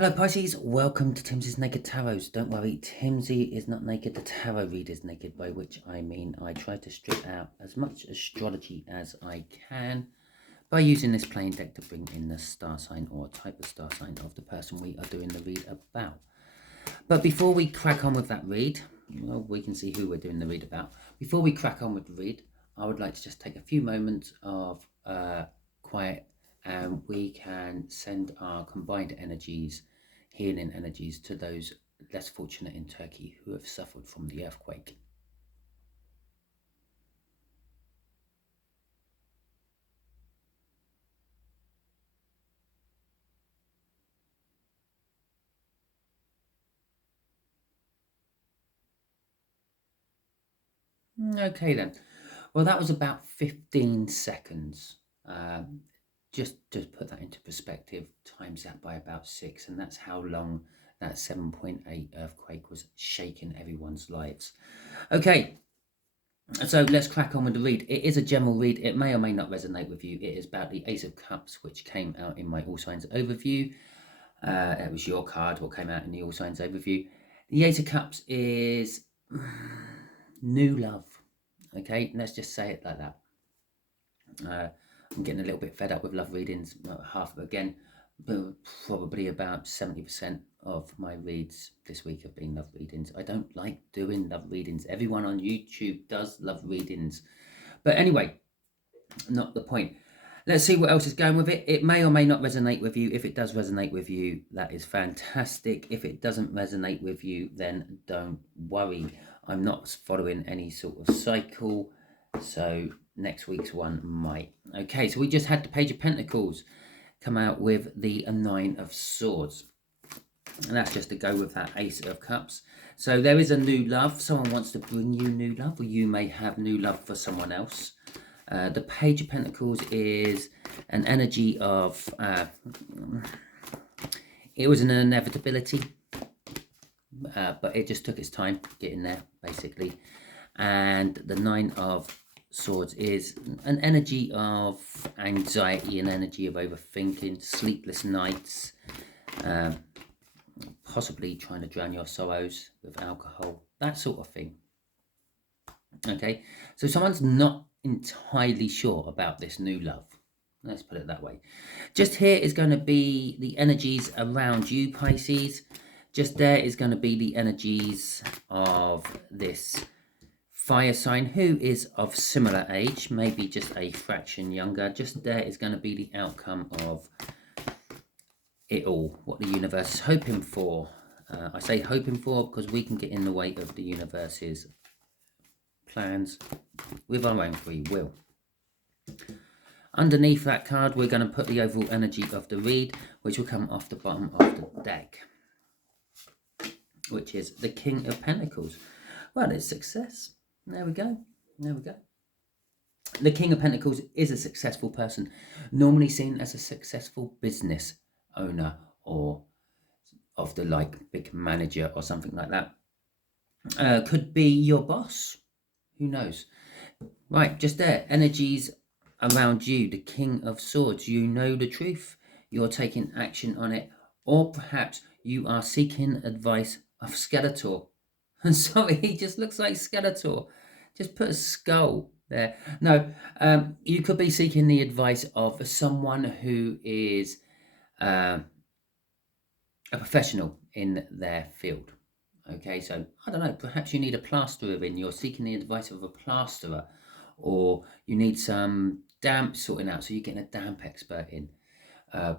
Hello Pisces, welcome to Timsy's Naked Tarot. Don't worry, Timsy is not naked, the tarot reader is naked, by which I mean I try to strip out as much astrology as I can by using this plain deck to bring in the star sign or type of star sign of the person we are doing the read about. But before we crack on with that read, well, we can see who we're doing the read about. Before we crack on with the read, I would like to just take a few moments of quiet, and we can send our combined energies, healing energies, to those less fortunate in Turkey who have suffered from the earthquake. Okay then. Well, that was about 15 seconds. Just to put that into perspective, times that by about 6, and that's how long that 7.8 earthquake was shaking everyone's lives. Okay, so let's crack on with the read. It is a general read. It may or may not resonate with you. It is about the Ace of Cups, which came out in my All Signs overview. It was your card, what came out in the All Signs overview. The Ace of Cups is new love. Okay, let's just say it like that. I'm getting a little bit fed up with love readings. Again, probably about 70% of my reads this week have been love readings. I don't like doing love readings. Everyone on YouTube does love readings. But anyway, not the point. Let's see what else is going with it. It may or may not resonate with you. If it does resonate with you, that is fantastic. If it doesn't resonate with you, then don't worry. I'm not following any sort of cycle, so next week's one might. Okay, so we just had the Page of Pentacles come out with the Nine of Swords. And that's just to go with that Ace of Cups. So there is a new love. Someone wants to bring you new love, or you may have new love for someone else. The Page of Pentacles is an energy of, it was an inevitability, but it just took its time getting there, basically. And the Nine of Swords is an energy of anxiety, an energy of overthinking, sleepless nights, possibly trying to drown your sorrows with alcohol, that sort of thing. Okay, so someone's not entirely sure about this new love. Let's put it that way. Just here is going to be the energies around you, Pisces. Just there is going to be the energies of this fire sign who is of similar age, maybe just a fraction younger. Just there is going to be the outcome of it all, what the universe is hoping for. I say hoping for because we can get in the way of the universe's plans with our own free will. Underneath that card, we're going to put the overall energy of the read, which will come off the bottom of the deck, which is the King of Pentacles. Well, it's success. There we go. There we go. The King of Pentacles is a successful person, normally seen as a successful business owner or of the big manager or something like that. Could be your boss. Who knows? Right, just there. Energies around you, the King of Swords. You know the truth. You're taking action on it. Or perhaps you are seeking advice of Skeletor. And sorry, he just looks like Skeletor. Just put a skull there. No, you could be seeking the advice of someone who is a professional in their field. Okay, so I don't know, perhaps you need a plasterer in, you're seeking the advice of a plasterer, or you need some damp sorting out, so you're getting a damp expert in.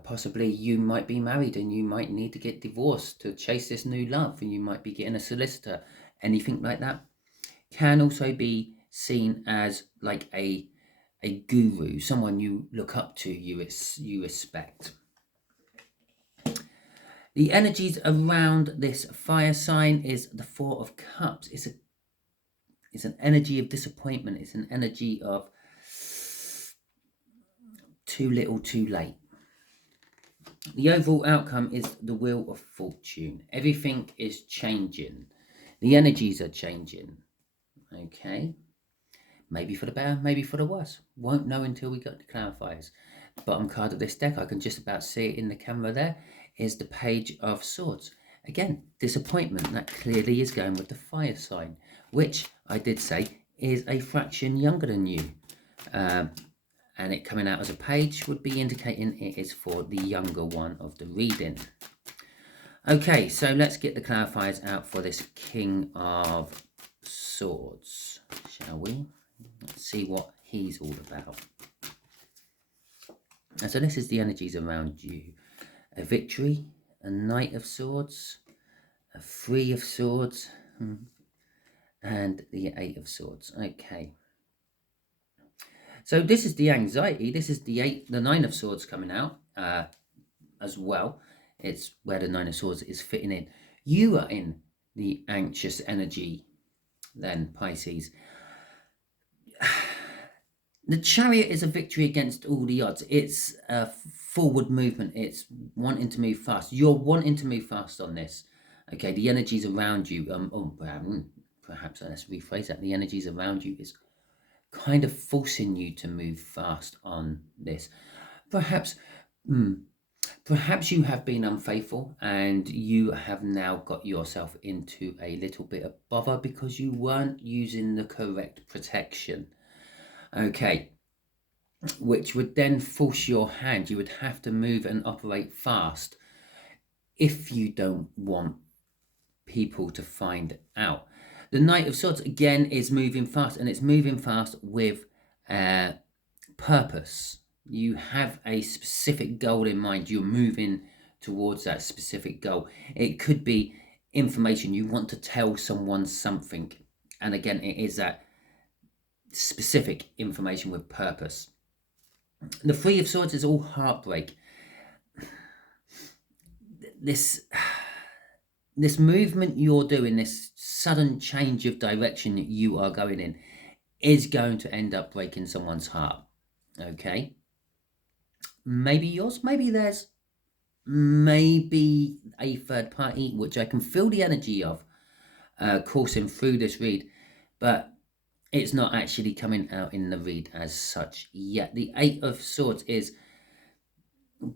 Possibly you might be married and you might need to get divorced to chase this new love, and you might be getting a solicitor. Anything like that can also be seen as like a guru, someone you look up to, you respect. The energies around this fire sign is the Four of Cups. It's an energy of disappointment. It's an energy of too little, too late. The overall outcome is the Wheel of Fortune. Everything is changing. The energies are changing. Okay. Maybe for the better, maybe for the worse. Won't know until we got the clarifiers. Bottom card of this deck, I can just about see it in the camera there. is the Page of Swords. Again, disappointment. That clearly is going with the fire sign, which I did say is a fraction younger than you. And it coming out as a page would be indicating it is for the younger one of the reading. Okay, so let's get the clarifiers out for this King of Swords, shall we? Let's see what he's all about. And so this is the energies around you. A victory, a Knight of Swords, a Three of Swords, and the Eight of Swords. Okay. So this is the anxiety. This is the Nine of Swords coming out as well. It's where the Nine of Swords is fitting in. You are in the anxious energy then, Pisces. The Chariot is a victory against all the odds. It's a forward movement. It's wanting to move fast. You're wanting to move fast on this. Okay, the energies around you, perhaps let's rephrase that. The energies around you is kind of forcing you to move fast on this. Perhaps you have been unfaithful and you have now got yourself into a little bit of bother because you weren't using the correct protection. Okay, which would then force your hand. You would have to move and operate fast if you don't want people to find out. The Knight of Swords, again, is moving fast, and it's moving fast with purpose. You have a specific goal in mind. You're moving towards that specific goal. It could be information. You want to tell someone something. And again, it is that specific information with purpose. The Three of Swords is all heartbreak. This movement you're doing, this sudden change of direction that you are going in, is going to end up breaking someone's heart. Okay? Maybe yours, maybe theirs, maybe a third party, which I can feel the energy of coursing through this read, but it's not actually coming out in the read as such yet. The Eight of Swords is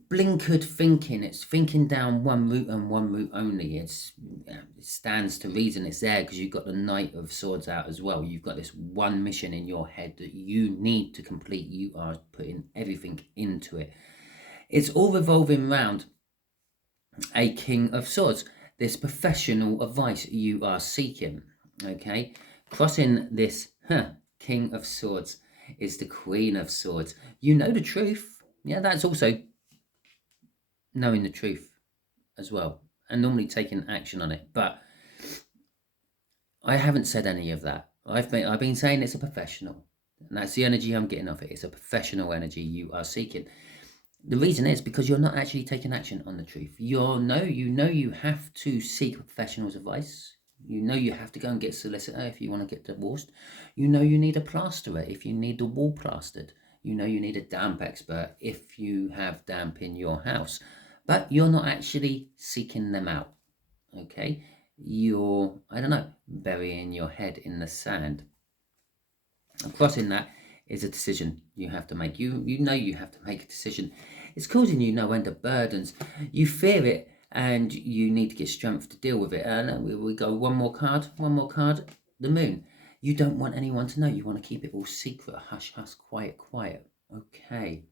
blinkered thinking. It's thinking down one route and one route only. It stands to reason it's there because you've got the Knight of Swords out as well. You've got this one mission in your head that you need to complete. You are putting everything into it. It's all revolving around a King of Swords, this professional advice you are seeking. Okay, crossing this King of Swords is the Queen of Swords. You know the truth. Yeah, that's also knowing the truth as well, and normally taking action on it. But I haven't said any of that. I've been saying it's a professional, and that's the energy I'm getting off it. It's a professional energy you are seeking. The reason is because you're not actually taking action on the truth. You know you have to seek a professional's advice. You know you have to go and get a solicitor if you want to get divorced. You know you need a plasterer if you need the wall plastered. You know you need a damp expert if you have damp in your house. But you're not actually seeking them out. Okay? You're, I don't know, burying your head in the sand. And crossing that is a decision you have to make. You know you have to make a decision. It's causing you no end of burdens. You fear it, and you need to get strength to deal with it. And we go one more card. The Moon. You don't want anyone to know. You want to keep it all secret, hush, hush, quiet, quiet. Okay.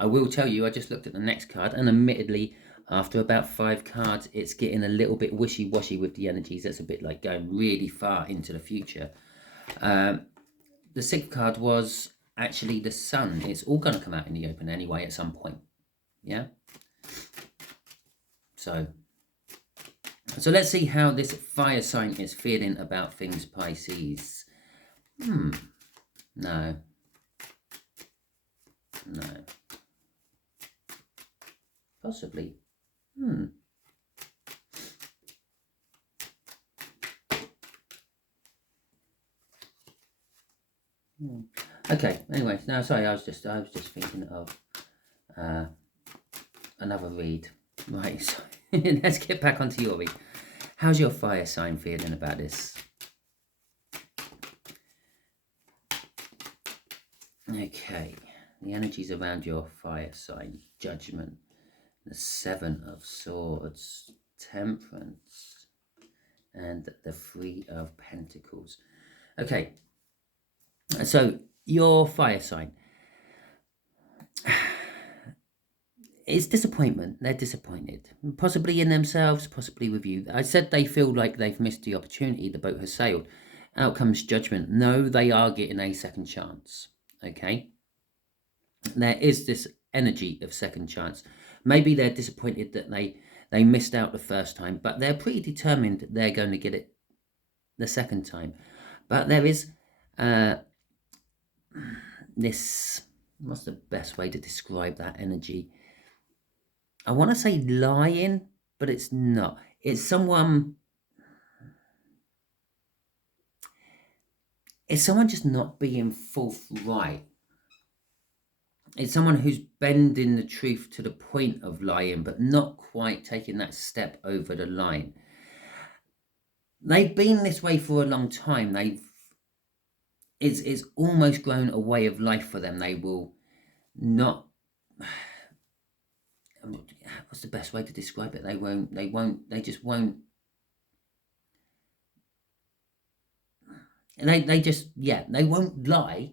I will tell you, I just looked at the next card, and admittedly, after about 5 cards, it's getting a little bit wishy-washy with the energies. That's a bit like going really far into the future. The 6th card was actually the Sun. It's all going to come out in the open anyway at some point. Yeah? So let's see how this fire sign is feeling about things, Pisces. No. Possibly. Okay, anyway, no, sorry, I was just thinking of another read. Right, so let's get back onto your read. How's your fire sign feeling about this? Okay, the energies around your fire sign. Judgment. the Seven of Swords, Temperance, and the Three of Pentacles. Okay, so your fire sign. It's disappointment. They're disappointed, possibly in themselves, possibly with you. I said they feel like they've missed the opportunity. The boat has sailed. Out comes judgment. No, they are getting a second chance. Okay, there is this energy of second chance. Maybe they're disappointed that they missed out the first time, but they're pretty determined they're going to get it the second time. But there is this, what's the best way to describe that energy? I want to say lying, but it's not. It's someone just not being forthright. It's someone who's bending the truth to the point of lying, but not quite taking that step over the line. They've been this way for a long time. It's almost grown a way of life for them. They will not. What's the best way to describe it? They just won't. They won't lie,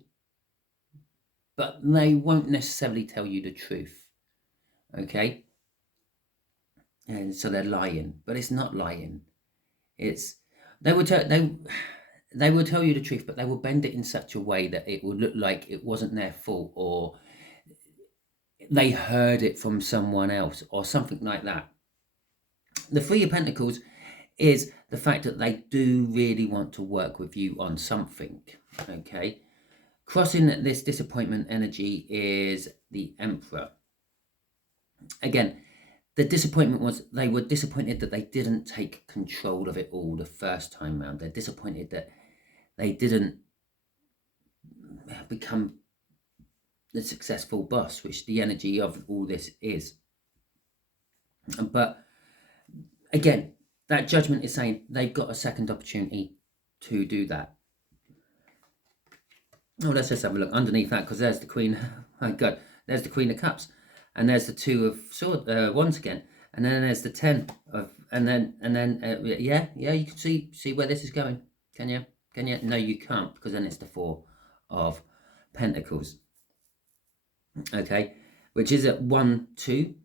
but they won't necessarily tell you the truth. Okay? And so they're lying, but it's not lying. It's they will tell you the truth, but they will bend it in such a way that it will look like it wasn't their fault, or they heard it from someone else, or something like that. The Three of Pentacles is the fact that they do really want to work with you on something. Okay, crossing this disappointment energy is the Emperor. Again, the disappointment was they were disappointed that they didn't take control of it all the first time round. They're disappointed that they didn't become the successful boss, which the energy of all this is. But again, that judgment is saying they've got a second opportunity to do that. Oh, let's just have a look underneath that, because there's the Queen. My God, there's the Queen of Cups, and there's the Two of Wands again, and then there's the 10 of, and then yeah, you can see where this is going. Can you? No, you can't, because then it's the Four of Pentacles. Okay, which is at 1, 2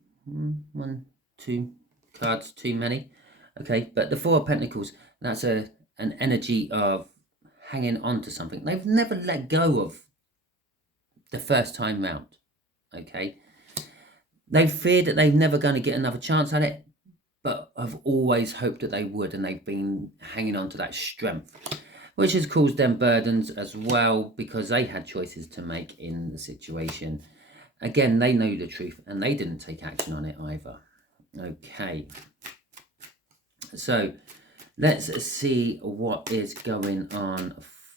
cards too many. Okay, but the Four of Pentacles, that's an energy of hanging on to something. They've never let go of the first time round. Okay, they feared that they're never going to get another chance at it, but have always hoped that they would, and they've been hanging on to that strength, which has caused them burdens as well, because they had choices to make in the situation. Again, they know the truth, and they didn't take action on it either. Okay, so let's see what is going on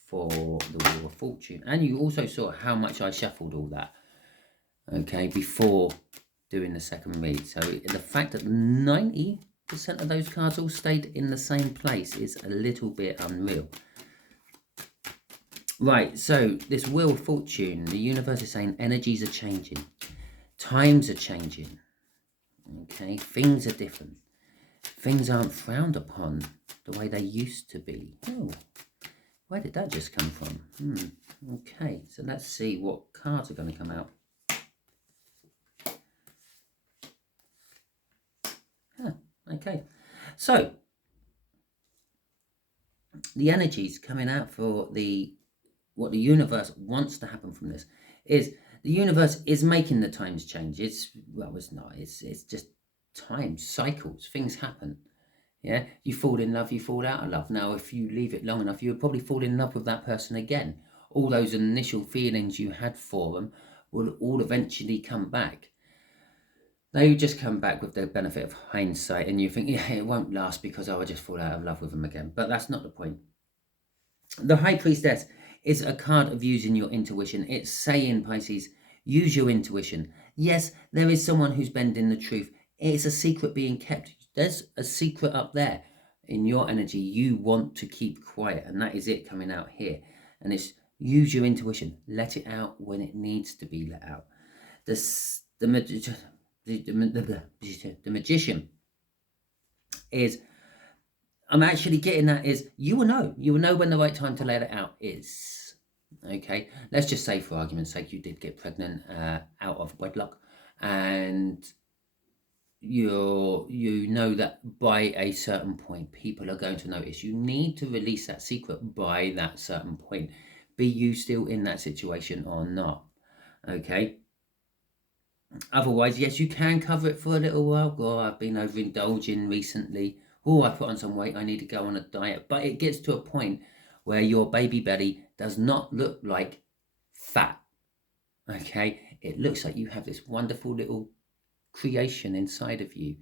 for the Wheel of Fortune. And you also saw how much I shuffled all that, okay, before doing the second read. So the fact that 90% of those cards all stayed in the same place is a little bit unreal. Right, so this Wheel of Fortune, the universe is saying energies are changing, times are changing, okay, things are different, things aren't frowned upon the way they used to be. Oh, where did that just come from? Okay, so let's see what cards are going to come out. Okay, so the energies coming out for what the universe wants to happen from this is the universe is making the times change. It's just time, cycles, things happen. Yeah, you fall in love, you fall out of love. Now, if you leave it long enough, you'll probably fall in love with that person again. All those initial feelings you had for them will all eventually come back. They just come back with the benefit of hindsight, and you think, yeah, it won't last because I will just fall out of love with them again. But that's not the point. The High Priestess is a card of using your intuition. It's saying, Pisces, use your intuition. Yes, there is someone who's bending the truth. It's a secret being kept. There's a secret up there in your energy you want to keep quiet, and that is it coming out here. And it's use your intuition. Let it out when it needs to be let out. the Magician is, I'm actually getting that is, you will know when the right time to let it out is. Okay, let's just say for argument's sake you did get pregnant out of wedlock, and you know that by a certain point people are going to notice. You need to release that secret by that certain point, be you still in that situation or not. Okay, otherwise, yes, you can cover it for a little while. God, I've been overindulging recently. Oh, I put on some weight, I need to go on a diet. But it gets to a point where your baby belly does not look like fat. Okay, it looks like you have this wonderful little creation inside of you.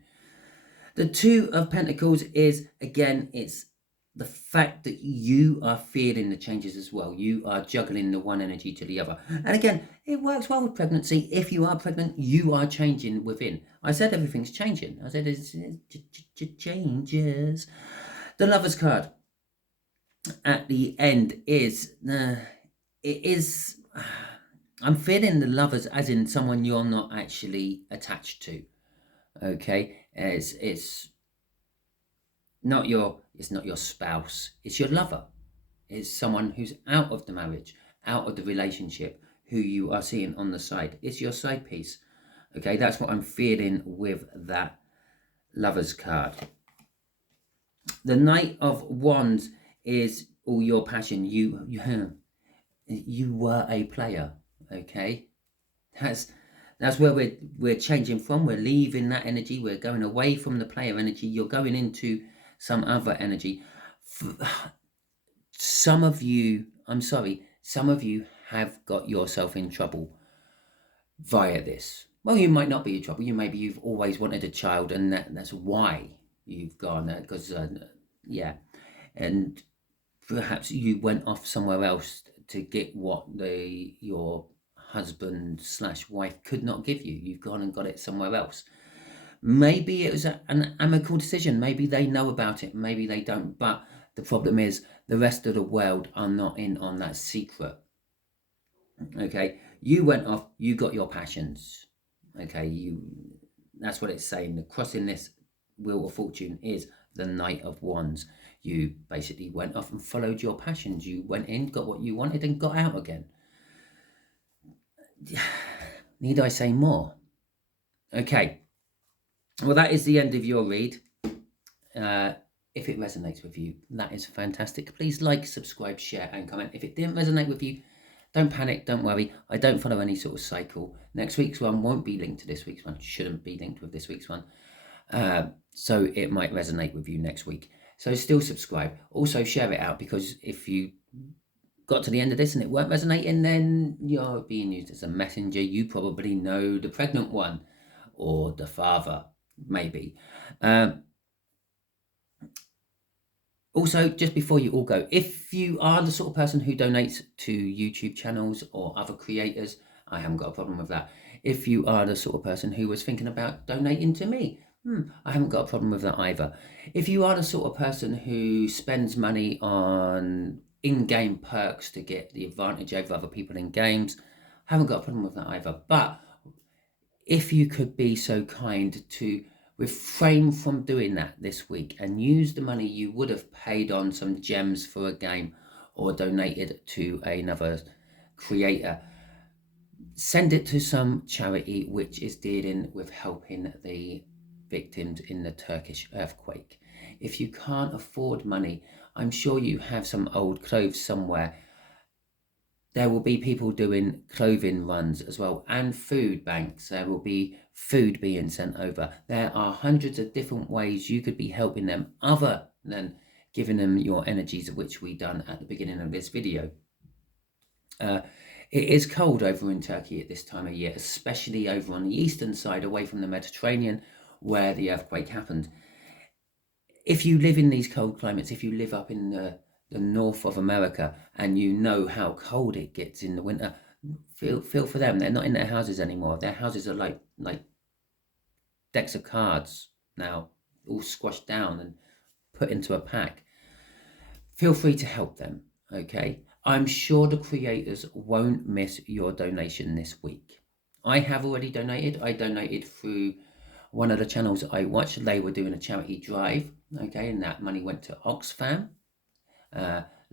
The Two of Pentacles is, again, it's the fact that you are feeling the changes as well. You are juggling the one energy to the other. And again, it works well with pregnancy. If you are pregnant, you are changing within. I said everything's changing. I said it changes. The Lover's card at the end is, I'm feeling the Lovers as in someone you're not actually attached to. Okay, it's not your spouse, it's your lover. It's someone who's out of the marriage, out of the relationship, who you are seeing on the side. It's your side piece. Okay, that's what I'm feeling with that Lover's card. The Knight of Wands is all your passion. You were a player. Okay, that's where we're changing from. We're leaving that energy. We're going away from the player energy. You're going into some other energy. Some of you have got yourself in trouble via this. Well, you might not be in trouble. Maybe you've always wanted a child, and that's why you've gone there. Because yeah, and perhaps you went off somewhere else to get what your husband / wife could not give you. You've gone and got it somewhere else. Maybe it was an amicable decision. Maybe they know about it. Maybe they don't. But the problem is the rest of the world are not in on that secret. Okay, you went off. You got your passions. Okay, that's what it's saying. The crossing this Wheel of Fortune is the Knight of Wands. You basically went off and followed your passions. You went in, got what you wanted, and got out again. Need I say more? Okay. Well, that is the end of your read. If it resonates with you, that is fantastic. Please like, subscribe, share, and comment. If it didn't resonate with you, don't panic, don't worry. I don't follow any sort of cycle. Next week's one won't be linked to this week's one. Shouldn't be linked with this week's one. So it might resonate with you next week. So still subscribe. Also share it out, because if you got to the end of this and it weren't resonating, then you're being used as a messenger. You probably know the pregnant one or the father, maybe. Also, just before you all go, if you are the sort of person who donates to YouTube channels or other creators, I haven't got a problem with that. If you are the sort of person who was thinking about donating to me, I haven't got a problem with that either. If you are the sort of person who spends money on in-game perks to get the advantage over other people in games, I haven't got a problem with that either. But if you could be so kind to refrain from doing that this week and use the money you would have paid on some gems for a game or donated to another creator, send it to some charity which is dealing with helping the victims in the Turkish earthquake. If you can't afford money, I'm sure you have some old clothes somewhere. There will be people doing clothing runs as well, and food banks. There will be food being sent over. There are hundreds of different ways you could be helping them other than giving them your energies, which we done at the beginning of this video. It is cold over in Turkey at this time of year, especially over on the eastern side, away from the Mediterranean, where the earthquake happened. If you live in these cold climates, if you live up in the north of America and you know how cold it gets in the winter, feel for them. They're not in their houses anymore. Their houses are like decks of cards now, all squashed down and put into a pack. Feel free to help them, okay? I'm sure the creators won't miss your donation this week, I have already donated. I donated through one of the channels I watched. They were doing a charity drive, okay, and that money went to Oxfam.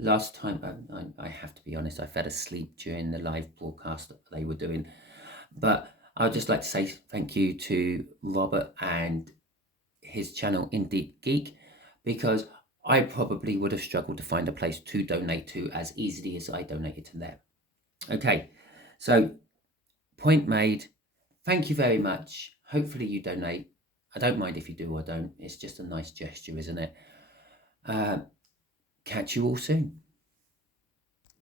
Last time, I have to be honest, I fell asleep during the live broadcast that they were doing. But I'd just like to say thank you to Robert and his channel Indie Geek, because I probably would have struggled to find a place to donate to as easily as I donated to them. Okay, so point made. Thank you very much. Hopefully you donate. I don't mind if you do or don't. It's just a nice gesture, isn't it? Catch you all soon.